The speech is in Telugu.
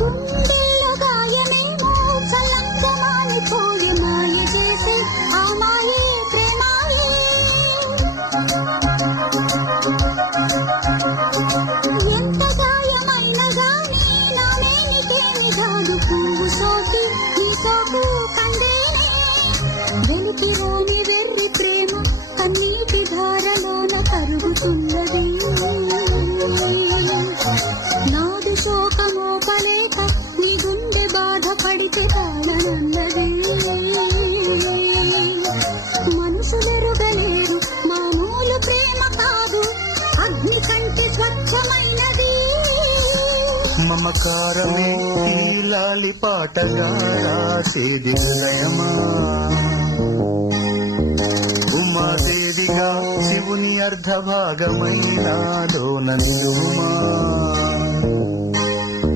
గుండెల్లో గాయమేమో చల్లంగా మానిపోయి మాయ చేసే ఆ మాయే ప్రేమాయే. ఎంత గాయమైన గానీ నా మేనికేమి కాదు పువ్వు సోకి ఈ సోకు కందేనే. వెలికిరాని వెర్రి ప్రేమ కన్నీటి ధారలోన కరుగుతున్నది. నాది శోకమోపలేక నీ గుండె బాధపడితే తాళనన్నది. మనుషులెరుగలేరు మామూలు ప్రేమ కాదు అగ్ని కంటే స్వచ్ఛమైనది. మమకారమే ఈ లాలి పాటగా రాసేది హృదయమా. ఉమాదేవిగా శివుని అర్ధభాగమైనాలోన నిలువుమా.